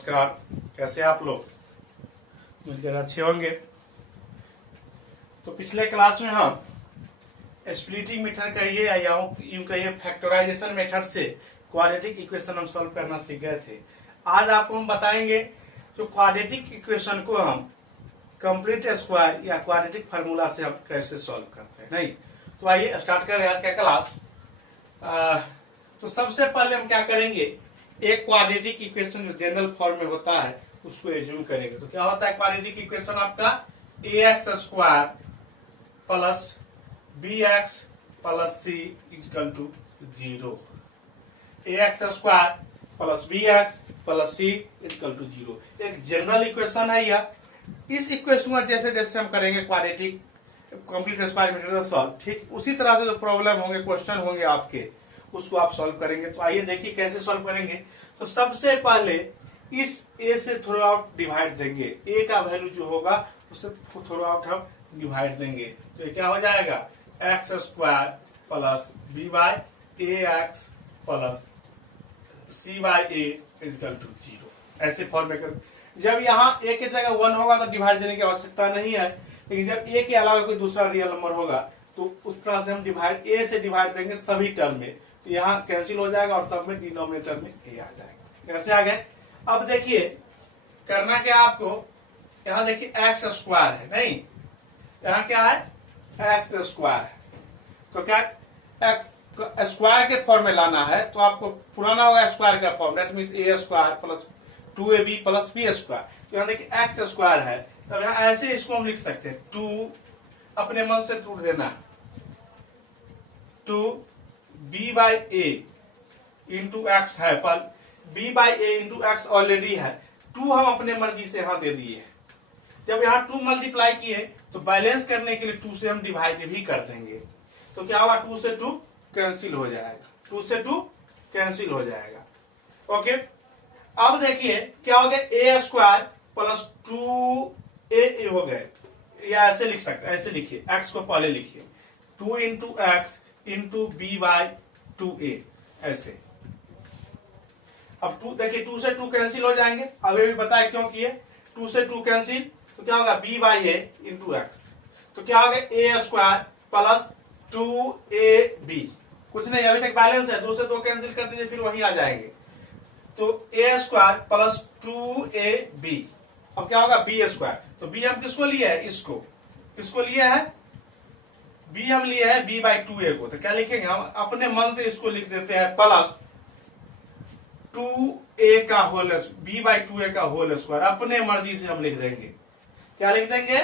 नमस्कार। कैसे आप लोग? मिलकर अच्छे होंगे। तो पिछले क्लास में हम स्प्लिटिंग मेथड कहिए या यूं कहिए फैक्टराइजेशन मेथड से क्वाड्रेटिक इक्वेशन हम सॉल्व करना सीख गए थे। आज आपको हम बताएंगे जो क्वाड्रेटिक इक्वेशन को हम कंप्लीट स्क्वायर या क्वाड्रेटिक फार्मूला से हम कैसे सॉल्व करते हैं। नहीं तो आइए स्टार्ट करें आज का क्लास। तो सबसे पहले हम क्या करेंगे, एक क्वाड्रेटिक इक्वेशन जो जनरल फॉर्म में होता है उसको एज्यूम करेंगे। तो क्या होता है क्वाड्रेटिक इक्वेशन आपका ax square plus bx plus c equal to 0। ax square plus bx plus c equal to 0 एक जनरल इक्वेशन है यह। इस इक्वेशन में जैसे जैसे हम करेंगे quadratic complete square method solve, ठीक उसी तरह से जो प्रॉब्लम होंगे, क्वेश्चन होंगे आपके, उसको आप सॉल्व करेंगे। तो आइए देखिए कैसे सॉल्व करेंगे। तो सबसे पहले इस a से थ्रू आउट डिवाइड देंगे। a का वैल्यू जो होगा उससे थ्रू आउट हम डिवाइड देंगे। तो ये क्या हो जाएगा, X square plus B by A X plus C by A equal to 0। ऐसे फॉर्म में कर, जब यहाँ a की जगह 1 होगा तो डिवाइड देने की आवश्यकता नहीं है, लेकिन जब a के अलावा कोई दूसरा रियल नंबर होगा तो उस तरह से हम डिवाइड a से डिवाइड देंगे सभी टर्म में। तो यहाँ कैंसिल हो जाएगा और सब में डिनोमिनेटर में a आ जाएगा। कैसे आ गए? अब देखिए करना क्या आपको, यहाँ देखिए एक्स स्क्वायर है, नहीं यहाँ क्या है, एक्स स्क्वायर है। तो क्या एक्स स्क्वायर के फॉर्म में लाना है तो आपको पुराना होगा स्क्वायर का form, that means A square plus 2ab plus B square. तो यहाँ देखिए एक्स स्क्वायर है, तो यहाँ ऐसे इसको हम लिख सकते हैं 2 अपने मन से तोड़ देना 2b by A into x है, पर b by A into x already है, 2 हम अपने मर्जी से यहाँ दे दिए। जब यहाँ 2 मल्टीप्लाई किए तो बैलेंस करने के लिए 2 से हम डिवाइड भी कर देंगे। तो क्या होगा, 2 से 2 कैंसिल हो जाएगा, 2 से 2 कैंसिल हो जाएगा। ओके, अब देखिए क्या हो गया, ए स्क्वायर प्लस 2a हो गए, या ऐसे लिख सकते हैं, ऐसे लिखिए, एक्स को पहले लिखिए 2 into X into B by 2a ऐसे। अब 2 देखिए 2 से 2 कैंसिल हो जाएंगे। अब ये भी बताए क्यों किए, 2 से 2 कैंसिल तो क्या होगा b by A into x. तो क्या हो गया a स्क्वायर प्लस 2ab, कुछ नहीं अभी तक बैलेंस है, 2 से 2 कैंसिल कर दीजिए फिर वही आ जाएंगे। तो a स्क्वायर प्लस 2ab, अब क्या होगा b स्क्वायर। तो b हम किसको लिए है, इसको लिए है, b हम लिए है b बाई 2a को। तो क्या लिखेंगे हम अपने मन से इसको लिख देते हैं प्लस 2a का होल, b बाई 2a का होल स्क्वायर, अपने मर्जी से हम लिख देंगे। क्या लिख देंगे,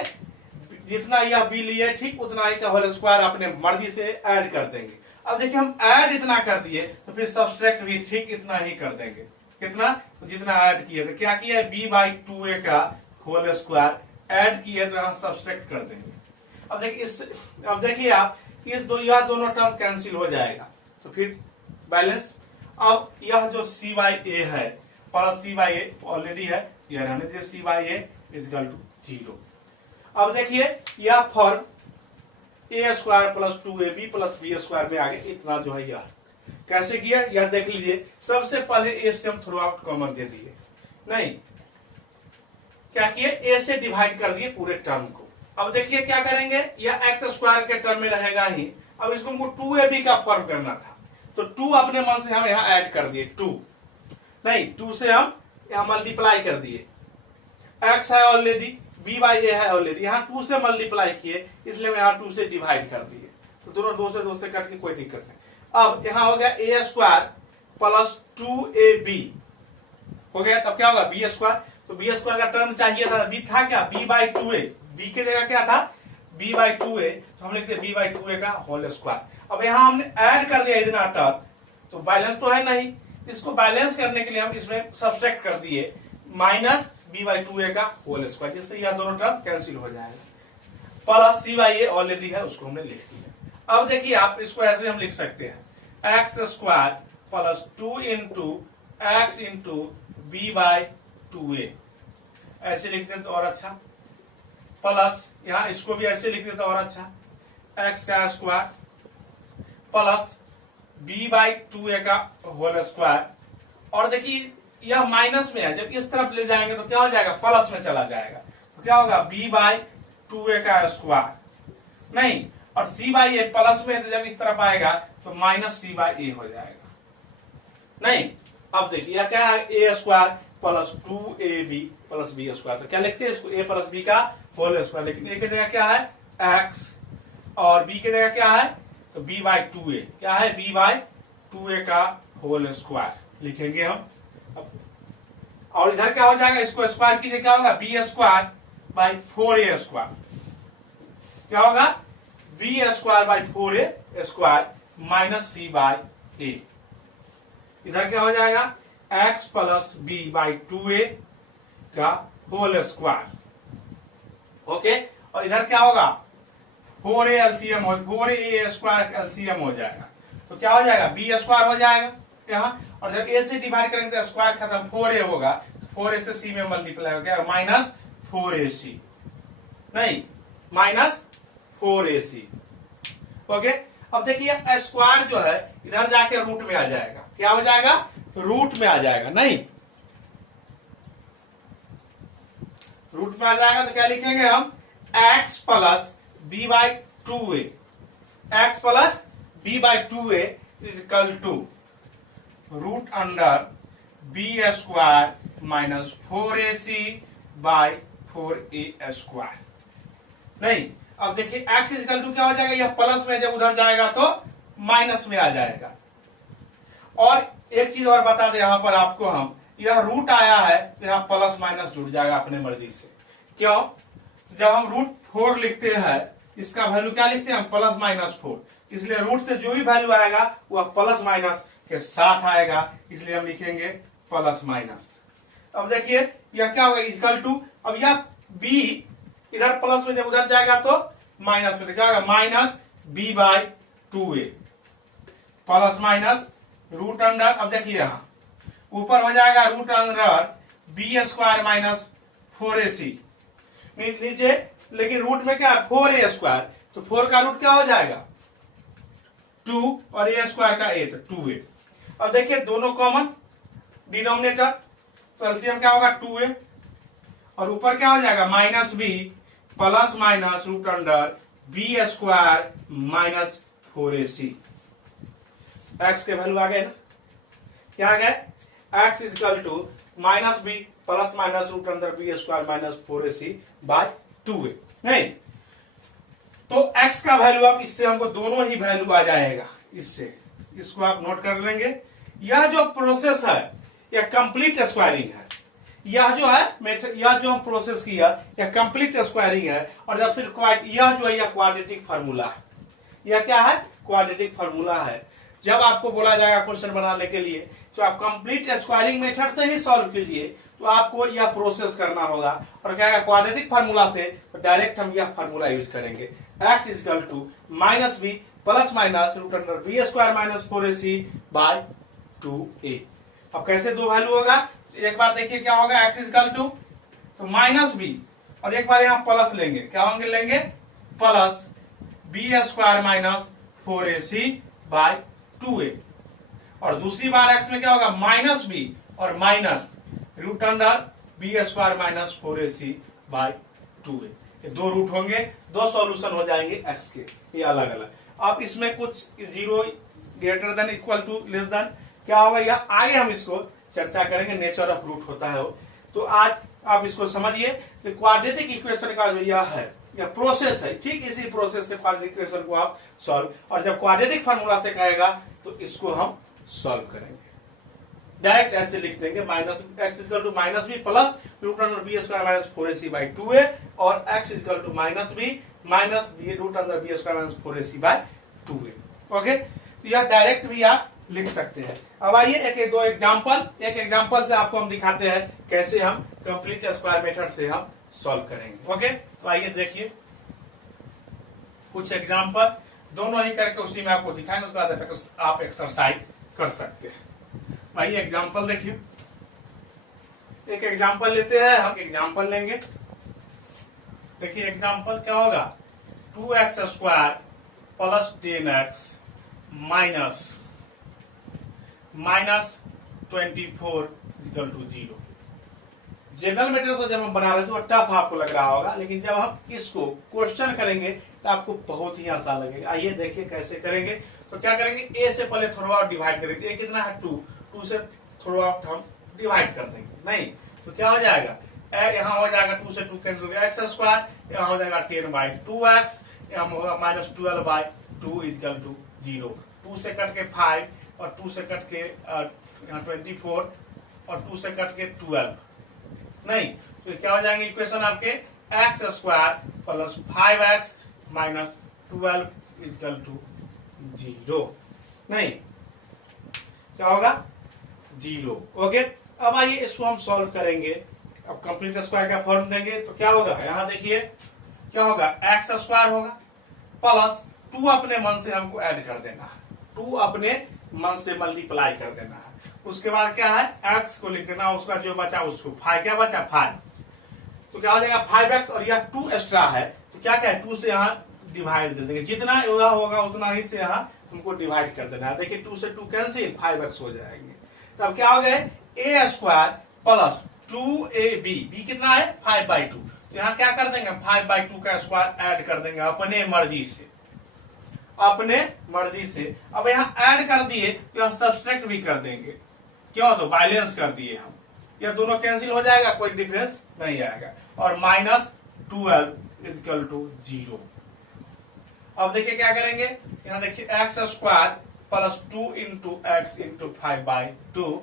जितना यह b लिए ठीक उतना ही का होल स्क्वायर अपने मर्जी से ऐड कर देंगे। अब देखिए हम ऐड इतना कर दिए तो फिर सब्सट्रैक्ट भी ठीक इतना ही कर देंगे, कितना तो जितना ऐड किए। तो क्या किया, b बाई 2a का होल स्क्वायर ऐड किए तो यहाँ सब्सट्रैक्ट कर देंगे। अब देखिए आप यह दोनों टर्म कैंसिल हो जाएगा तो फिर बैलेंस। अब यह जो c बाई ए है plus c by A already है, यह रहने दीजिए c by A equal to 0। अब देखिए यह form a square plus 2ab plus b square में आगे इतना जो है यह कैसे किया, यह देख लीजिए। सबसे पहले a से हम थ्रू आउट कॉमन दे दिए, नहीं क्या किए, a से डिवाइड कर दिए पूरे टर्म को। अब देखिए क्या करेंगे, यह एक्स स्क्वायर के टर्म में रहेगा ही। अब इसको हमको 2ab का फॉर्म करना था तो 2 अपने मन से हम यहाँ ऐड कर दिए, 2 से हम यहाँ मल्टीप्लाई कर दिए, x है ऑलरेडी, b बाई ए है ऑलरेडी, यहाँ 2 से मल्टीप्लाई किए इसलिए मैं यहाँ 2 से डिवाइड कर दिए। तो दोनों 2 से करके कोई दिक्कत नहीं। अब यहाँ हो गया a स्क्वायर प्लस 2ab हो गया, तब क्या होगा b स्क्वायर। तो b स्क्वायर का टर्म चाहिए था, b था क्या, b बाई 2a, b की जगह क्या था b बाई 2a, तो हम लिखते b बाई 2a का होल स्क्वायर। अब यहाँ हमने ऐड कर दिया इतना टर्म, तो बैलेंस तो है नहीं, इसको बैलेंस करने के लिए हम इसमें सब्सट्रैक्ट कर दिए माइनस b बाई 2a का होल स्क्वायर, जिससे यह दोनों टर्म कैंसिल हो जाएगा। Plus c by A already है, उसको हमने लिख दिया। अब देखिए आप इसको ऐसे हम लिख सकते हैं X square plus 2 into X into B by 2a, ऐसे लिख दें तो और अच्छा। प्लस यहाँ इसको भी ऐसे लिख दें तो और अच्छा, एक्स का square plus b by 2a का होल स्क्वायर। और देखिए यह माइनस में है, जब इस तरफ ले जाएंगे तो क्या हो जाएगा, प्लस में चला जाएगा। तो क्या होगा, b बाई 2a का स्क्वायर नहीं, और c बाई ए प्लस में, तो जब इस तरफ आएगा तो माइनस c बाई ए हो जाएगा। नहीं, अब देखिए यह क्या है, A square plus 2ab plus B square. तो क्या लिखते हैं इसको, a प्लस बी का होल स्क्वायर। लेकिन a की जगह क्या है, x, और b की जगह क्या है, तो b बाई 2a। क्या है, b बाई 2a का होल स्क्वायर लिखेंगे हम। और इधर क्या हो जाएगा, इसको स्क्वायर कीजिए, क्या होगा, B square by 4a square. क्या होगा, B square by 4a square minus c by A. इधर क्या हो जाएगा, x plus B by 2a का होल स्क्वायर। ओके, और इधर क्या होगा, 4a एलसीएम हो, 4a स्क्वायर एलसीएम हो जाएगा। तो क्या हो जाएगा, बी स्क्वायर हो जाएगा यहाँ, और जब a से डिवाइड करेंगे तो स्क्वायर खत्म, 4a होगा, 4a से c में मल्टीप्लाई हो गया, माइनस 4ac, नहीं माइनस 4ac। ओके, अब देखिए स्क्वायर जो है इधर जाके रूट में आ जाएगा। क्या हो जाएगा, रूट में आ जाएगा, नहीं रूट में आ जाएगा। तो क्या लिखेंगे हम, x plus B by 2a, x plus B by 2a is equal to root under B square minus 4ac by 4a square. नहीं, अब देखिए x इज इक्वल टू क्या हो जाएगा, यह प्लस में, जब उधर जाएगा तो माइनस में आ जाएगा। और एक चीज और बता दें यहां पर आपको हम, यह रूट आया है तो यहां प्लस माइनस जुड़ जाएगा अपने मर्जी से। क्यों, जब हम रूट 4 लिखते हैं, इसका वैल्यू क्या लिखते हैं हम, प्लस माइनस 4, इसलिए रूट से जो भी वैल्यू आएगा वह प्लस माइनस के साथ आएगा, इसलिए हम लिखेंगे प्लस माइनस। अब देखिए यह क्या होगा, इक्वल टू, अब यह b इधर प्लस में, जब उधर जाएगा तो माइनस में, क्या होगा, minus b by 2a plus minus root under, अब देखिए यहां ऊपर हो जाएगा root under B square minus 4ac नीचे, लेकिन रूट में क्या है, 4a स्क्वायर, तो 4 का रूट क्या हो जाएगा 2, और a स्क्वायर का a, तो 2a। अब देखिए दोनों कॉमन डिनोमिनेटर, तो एलसीएम क्या होगा 2a, और ऊपर क्या हो जाएगा minus b plus minus root under B square minus 4ac। x के वैल्यू आ गए ना, क्या आ गए, x is equal to minus B plus minus root under B square minus 4ac by 2a। नहीं, तो x का वैल्यू, अब इससे हमको दोनों ही वैल्यू आ जाएगा, इससे इसको आप नोट कर लेंगे। यह जो प्रोसेस है यह कंप्लीट स्क्वायरिंग है, यह जो है मेथड, यह जो हम प्रोसेस किया यह कंप्लीट स्क्वायरिंग है। और जब सिर्फ यह जो है यह क्वाड्रेटिक फार्मूला है, यह क्या है, क्वाड्रेटिक फार्मूला है। जब आपको बोला जाएगा क्वेश्चन बनाने के लिए तो आप कंप्लीट स्क्वायरिंग मेथड से ही सॉल्व कीजिए, तो आपको यह प्रोसेस करना होगा। और क्या है, क्वाड्रेटिक फार्मूला से तो डायरेक्ट हम यह फार्मूला यूज करेंगे, x is equal to minus B plus minus root under B square minus 4ac by 2a। अब कैसे दो वैल्यू होगा, एक बार देखिए क्या होगा, x इज इक्वल टू तो माइनस बी, और एक बार यहां प्लस लेंगे, क्या होंगे, लेंगे plus B square minus 4ac by 2a, और दूसरी बार x में क्या होगा, माइनस बी और minus root under B square minus 4ac by 2a। ये दो रूट होंगे, दो सॉल्यूशन हो जाएंगे x के, ये अलग अलग। अब इसमें कुछ 0 greater than equal to less than क्या होगा, यह आगे हम इसको चर्चा करेंगे, नेचर ऑफ रूट होता है वो। तो आज आप इसको समझिए कि क्वाड्रेटिक इक्वेशन का जो यह है, यह प्रोसेस है, ठीक इसी प्रोसेस से क्वाड्रेटिक इक्वेशन को आप सॉल्व, और जब क्वाड्रेटिक फार्मूला से कहेगा तो इसको हम सॉल्व करेंगे। डायरेक्ट ऐसे लिख देंगे, minus x equal to minus B plus root under B square minus 4ac by 2a, और x equal to minus b root under B square minus 4ac by 2a। Okay, तो यह direct भी आप लिख सकते हैं। अब आइए एक एग्जांपल से आपको हम दिखाते हैं कैसे हम कंप्लीट स्क्वायर मेथड से हम सॉल्व करेंगे। ओके, तो आइए देखिए कुछ एग्जांपल, दोनों ही करके उसी में आपको दिखाएंगे, उसके बाद आप एक्सरसाइज कर सकते हैं। आइए एग्जांपल देखिए, एक एग्जांपल लेते हैं हम, एग्जांपल लेंगे। देखिए एग्जांपल क्या होगा, 2x square plus 10x minus 24 equal to 0। General matrix को जब हम बना रहे थे वो टफ आपको लग रहा होगा, लेकिन जब हम इसको क्वेश्चन करेंगे तो आपको बहुत ही आसान लगेगा। आइए देखिए कैसे करेंगे। तो क्या करेंगे, ए से पहले थ्रू आउट डिवाइड करेंगे। ए कितना है 2, 2 से थ्रू आउट हम डिवाइड कर देंगे। नहीं तो क्या हो जाएगा, यहाँ हो जाएगा 2 से 2 कैंसिल हो गया, x स्क्वायर यहाँ हो जाएगा 10/2x, यहाँ होगा -12/2 इक्वल टू 0। 2 से कट के 5 और 2 से कट के यहाँ 24 और 2 से कट के 12। नहीं तो क्या हो जाएंगे इक्वेशन आपके, x square plus 5x minus 12 equal to 0। नहीं क्या होगा 0। ओके, अब आइए इसको हम सॉल्व करेंगे। अब कंप्लीट स्क्वायर का फॉर्म देंगे तो क्या होगा, यहां देखिए क्या होगा, x स्क्वायर होगा प्लस 2 अपने मन से हमको ऐड कर देना है, 2 अपने मन से मल्टीप्लाई कर देना है। उसके बाद क्या है, x को लिख देना, उसका जो बचा उसको 5, क्या बचा 5, तो क्या हो जाएगा 5x और यह 2 एक्स्ट्रा है तो क्या क्या है 2 से यहाँ डिवाइड दे देंगे, जितना युवा होगा उतना ही से यहाँ हमको डिवाइड कर देना है। देखिए 2 से 2 कैंसिल, 5x हो जाएंगे। तब क्या हो गए, a square plus 2ab, b कितना है 5/2, तो यहाँ क्या कर देंगे 5/2 का स्क्वायर ऐड कर देंगे अपने मर्जी से, अपने मर्जी से। अब यहाँ ऐड कर दिए तो यहाँ सब्सट्रैक्ट भी कर देंगे, क्यों, तो बैलेंस कर दिए हम, यह दोनों कैंसिल हो जाएगा, कोई डिफरेंस नहीं आएगा, और -12 इक्वल टू 0। अब देखिए क्या करेंगे, यहाँ देखिए x square plus 2 into X into 5/2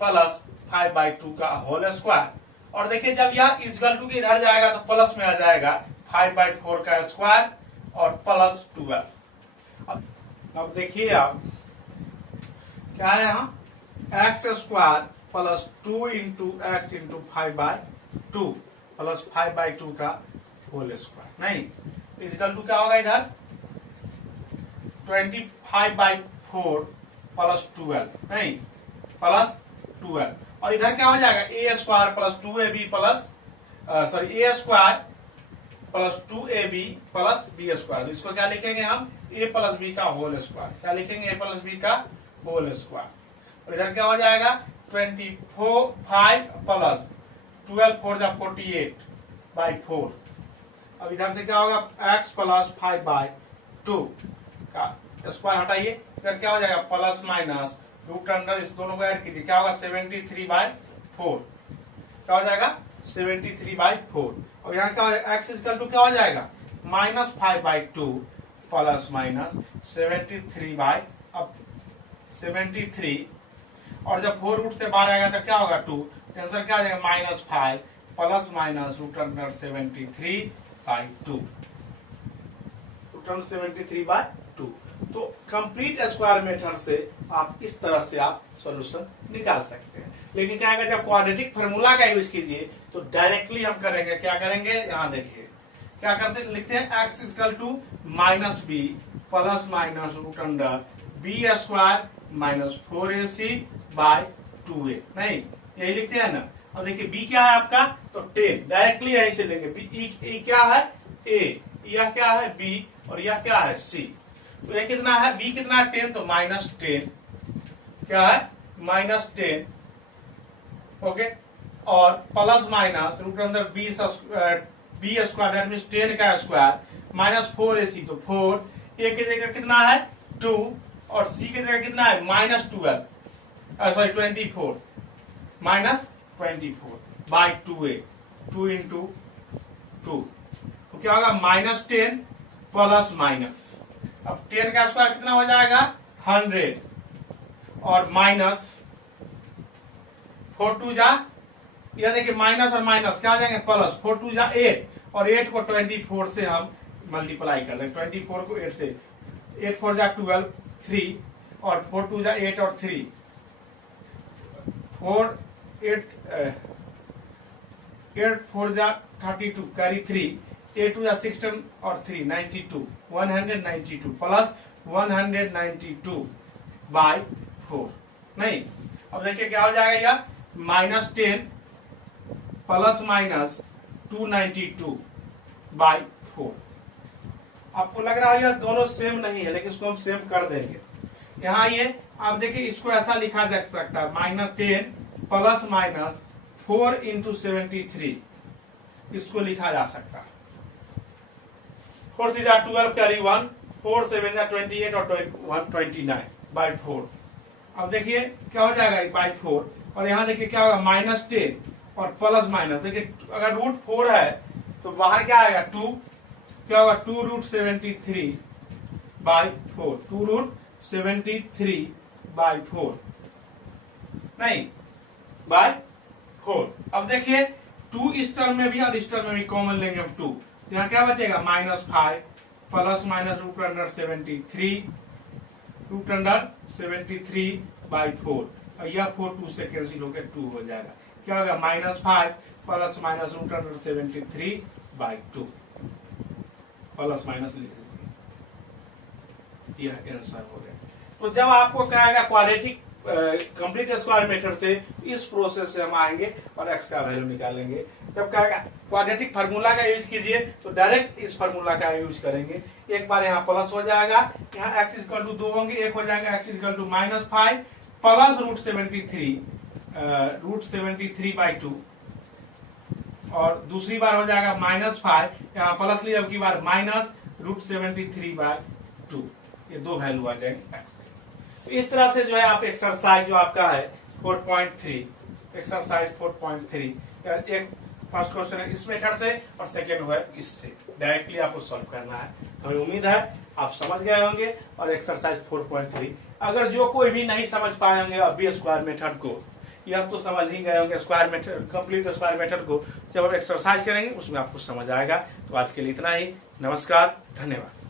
plus 5/2 का होल स्क्वायर, और देखिए जब यह इक्वल टू के इधर जाएगा तो प्लस में आ जाएगा 5/4 का स्क्वायर और प्लस 12। अब देखिए आप क्या है, यहाँ x square plus 2 into X into 5/2 plus 5/2 का होल स्क्वायर। नहीं इक्वल टू क्या होगा, इधर 25/4 प्लस 12, नहीं प्लस 12, और इधर क्या हो जाएगा a square plus 2ab plus a square plus 2ab plus b square. इसको क्या लिखेंगे हम, a प्लस b का होल स्क्वायर, क्या लिखेंगे a प्लस b का होल स्क्वायर। और इधर क्या हो जाएगा 25 प्लस 12 4 जा 48/4। अब इधर से क्या होगा x प्लस 5/2 का स्क्वायर हटाइए, इधर क्या हो जाएगा प्लस माइनस रूट अंडर, इस दोनों को ऐड कीजिए, क्या होगा 73/4, क्या हो जाएगा 73/4। और यहाँ क्या हो जाएगा x इक्वल टू क्या हो जाएगा -5/2 प्लस माइनस 73, और जब 4 रूट से बाहर आएगा तो क्या होगा 2, आंसर क्या आ जाएगा -5 plus minus root under 73/2, root under 73/2। तो कंप्लीट स्क्वायर मेथड से आप इस तरह से आप सॉल्यूशन निकाल सकते हैं। लेकिन क्या है, जब क्वाड्रेटिक फार्मूला का यूज कीजिए तो डायरेक्टली हम करेंगे, क्या करेंगे, यहाँ देखिए क्या करते लिखते हैं x equal to -b plus minus root under b square minus 4ac/2a। नहीं यही लिखते हैं ना। अब देखिए b क्या है आपका, तो 10, डायरेक्टली यहीं से लेंगे। b क्या है a, यह क्या है b, और यह क्या है c। तो ये कितना है, b कितना है 10, तो -10 क्या है -10, ओके, और प्लस माइनस रूट अंदर b स्क्वायर दैट मींस 10 का स्क्वायर माइनस 4ac, तो 4, a की जगह कितना है 2 और c की जगह कितना है -12 सॉरी 24 -24/2a, 2 इंटू 2, तो क्या होगा -10 प्लस माइनस, अब 10 का स्क्वायर कितना हो जाएगा 100 और माइनस 4 2 जा, यह देखिए माइनस और माइनस क्या आ जाएंगे प्लस, 4 2 जा 8 और 8 को 24 से हम मल्टीप्लाई कर देंगे, 24 को 8 से, 8 4 जा 12 3 और 4 2 जा 8 और 3 4 8 4 जा 32 कैरी 3 8 2 जा 16 और 3 92 192 प्लस 192/4। नहीं अब देखिए क्या हो जाएगा यह -10 प्लस माइनस 292/4। आपको लग रहा है यह दोनों सेम नहीं है, लेकिन इसको हम सेम कर देंगे। यहाँ ये आप देखिए इसको ऐसा लिखा जा सकता है -10 प्लस माइनस 4 इंटू 73, इसको लिखा जा सकता है। 4 3 12 कैरी 1, 4 7 28 और 29 बाई 4। अब देखिए क्या हो जाएगा बाई 4, और यहाँ देखिए क्या होगा -10 और प्लस माइनस, देखिए अगर √4 है तो बाहर क्या आएगा 2, क्या होगा 2√73 बाई 4, 2√73 बाई 4 नहीं बाई 4। अब देखिए 2 इस टर्म में भी और इस टर्म में भी कॉमन लेंगे हम 2, यहाँ क्या बचेगा -5 प्लस माइनस √73 बाई 4, और यह 4 2 से कैंसिल होकर 2 हो जाएगा। क्या होगा -5 plus minus √73 by 2, plus minus लिख दीजिए, यह आंसर हो गया। तो जब आपको कहेगा क्वाड्रेटिक कंप्लीट स्क्वायर मेथड से, इस प्रोसेस से हम आएंगे और एक्स का वैल्यू निकालेंगे। जब कहेगा क्वाड्रेटिक फार्मूला का यूज कीजिए तो डायरेक्ट इस फार्मूला का यूज करेंगे। एक बार यहाँ प्लस हो जाएगा, यहाँ x इक्वल टू 2 होंगे, एक हो जाएगा x इक्वल टू -5 प्लस √73 बाई 2, और दूसरी बार हो जाएगा -5, यहाँ प्लस लिया की बार -√73 बाई 2, ये दो वैल्यू आ जाएंगे। तो इस तरह से जो है आप एक्सरसाइज जो आपका है 4.3, एक्सरसाइज 4.3, एक फर्स्ट क्वेश्चन है इस मेथड से और सेकेंड हुआ है इससे, डायरेक्टली आपको सॉल्व करना है। तो हमें उम्मीद है आप समझ गए होंगे। और एक्सरसाइज 4.3 अगर जो कोई भी नहीं समझ पाए होंगे अभी स्क्वायर मेथड को, यह तो समझ ही गए होंगे square method, complete square method को जब आप एक्सरसाइज करेंगे उसमें आपको समझ आएगा। तो आज के लिए इतना ही, नमस्कार, धन्यवाद।